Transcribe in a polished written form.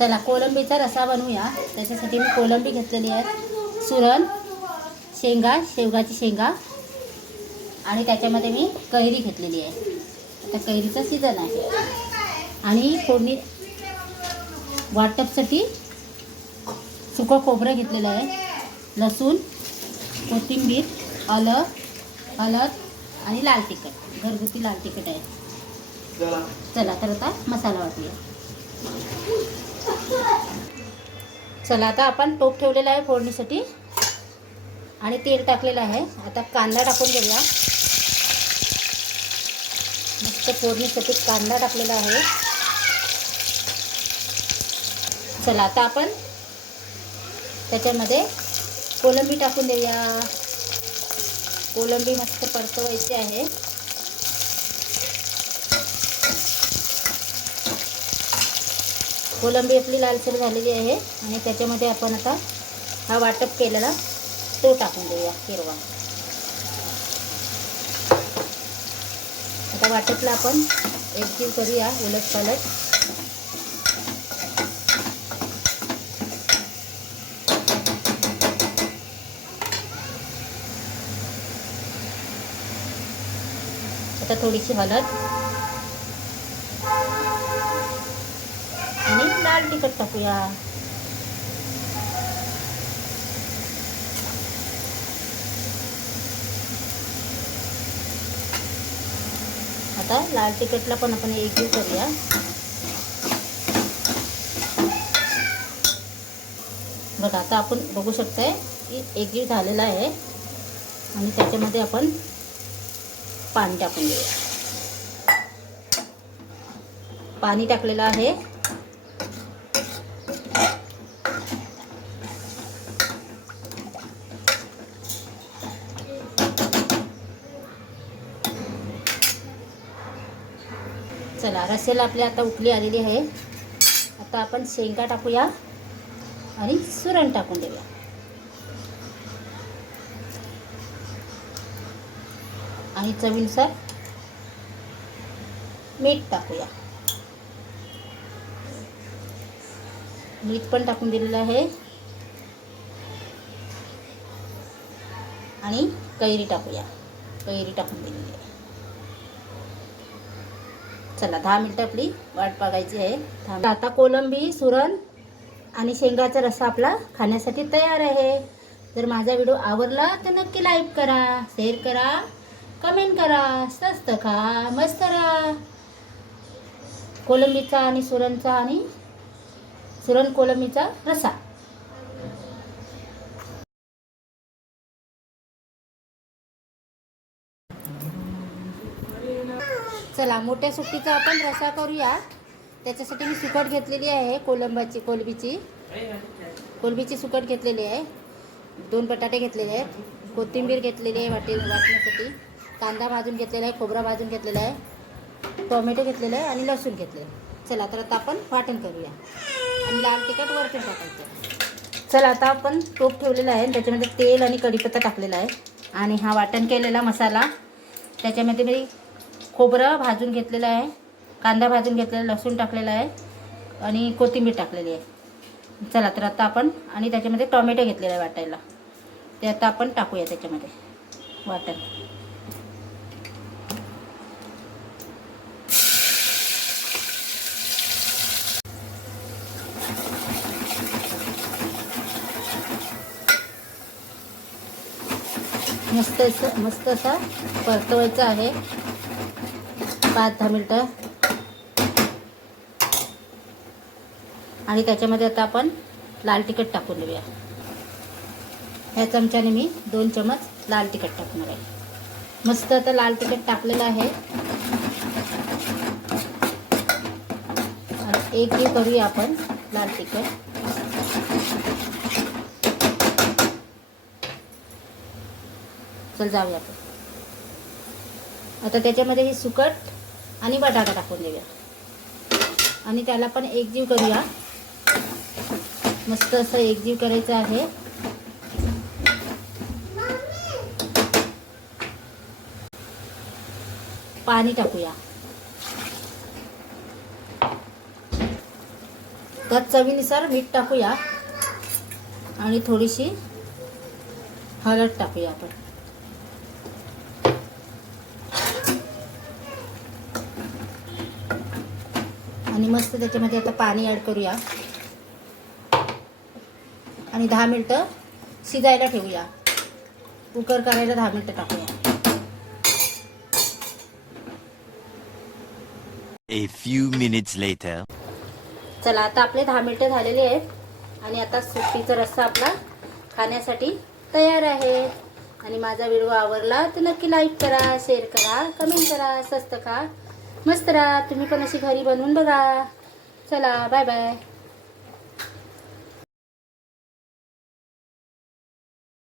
चला कोलंबीचा रसा बनवूया. त्याच्यासाठी मी कोलंबी घेतलेली आहे, सुरण, शेंगा, शेवगाची शेंगा आणि त्याच्यामध्ये मी कैरी घेतलेली आहे. आता कैरीचा सीझन आहे. आणि फोडणी वाटपसाठी सुकं खोबरं घेतलेलं आहे, लसूण, कोथिंबीर, हळद आणि लाल तिखट, घरगुती लाल तिखट आहे. चला तर आता मसाला वाटूया. चला आता आपण टोप ठेवलेला आहे फोडणीसाठी आणि तेल टाकलेलं आहे. आता कांदा टाकून घेऊया. मस्त फोडणीसाठी कांदा टाकलेला आहे. चला आता आपण त्याच्यामध्ये कोलंबी टाकून देऊया. कोलंबी मस्त परतवायची आहे. कोलंबी आपली लालसर झालेली आहे आणि त्याच्यामध्ये आपण आता हा वाटप केलेला तो टाकून देऊया हिरवा. आता वाटपला आपण एकजीव करूया उलट पालट. आता थोडीशी हळद आणि लाल तिखट टाकूया. आता लाल तिखटला पण आपण एकजीव करूया. बघा आता आपण बघू शकताय की एकजीव झालेला आहे आणि त्याच्यामध्ये आपण पाणी टाकून देऊया. पाणी टाकलेलं आहे. चला रस्स्याला आपली आता उकळी आलेली आहे. आता आपण शेंगा टाकूया आणि सुरण टाकून देऊया. आणि चवीनुसार मीठ टाकूया. मीठ पण टाकून दिलेलं आहे. आणि कैरी टाकूया. कैरी टाकून दिलेली आहे. चला 10 मिनिटं आपली वाट बघायची आहे. आता कोलंबी, सुरण आणि शेंगाचा रस्सा आपला खाण्यासाठी तयार आहे. जर माझा व्हिडिओ आवडला तर नक्की लाईक करा, शेअर करा, कमेंट करा. स्वस्त खा, मस्त राहा. कोलंबीचा आणि सुरणचा आणि सुरण कोलंबीचा रस्सा. चला मोठ्या सुट्टीचा आपण रस्सा करूया. त्याच्यासाठी मी सुकट घेतलेली आहे, कोलंबीची सुकट घेतलेली आहे. 2 बटाटे घेतलेले आहेत, कोथिंबीर घेतलेली आहे वाटण्यासाठी, कांदा भाजून घेतलेला आहे, खोबरा भाजून घेतलेला आहे, टोमॅटो घेतलेला आहे आणि लसूण घेतले. चला तर आता आपण वाटण करूया आणि लाल तिखट वरतून टाकायचं. चला आता आपण टोप ठेवलेला आहे. त्याच्यामध्ये तेल आणि कढीपत्ता टाकलेला आहे आणि हा वाटण केलेला मसाला. त्याच्यामध्ये मी खोबरं भाजून घेतलेलं आहे, कांदा भाजून घेतलेला, लसूण टाकलेला आहे आणि कोथिंबीर टाकलेली आहे. चला तर आता आपण आणि त्याच्यामध्ये टोमॅटो घेतलेला आहे वाटायला. ते आता आपण टाकूया त्याच्यामध्ये वाटण. मस्त असा परतवायचा आहे 5-10 मिनिटं. आणि त्याच्यामध्ये आता आपण लाल तिखट टाकून देऊया. ह्या चमच्याने मी 2 चमच लाल तिखट टाकणार आहे. मस्त आता लाल तिखट टाकलेलं आहे आणि एक करूया आपण लाल तिखट. चल जाऊया आपण. आता त्याच्यामध्ये ही सुकट आणि बटाटा टाकून देऊया आणि त्याला पण एकजीव करूया. मस्त असं एकजीव करायचं आहे. पाणी टाकूया. त्यात चवीनुसार मीठ टाकूया आणि थोडीशी हळद टाकूया आपण. आणि मस्त त्याच्यामध्ये आता पाणी ॲड करूया आणि 10 मिनटं शिजायला ठेवूया. कुकर करायला 10 मिनटं टाकूया. A few minutes later. चला आता आपले 10 मिनटं झालेले आहेत आणि आता सुट्टीचा रस्सा आपला खाण्यासाठी तयार आहे. आणि माझा व्हिडिओ आवडला तर नक्की लाईक करा, शेअर करा, कमेंट करा. स्वस्त खा, मस्त राहा. तुम्ही पण अशी घरी बनवून बघा. चला बाय बाय.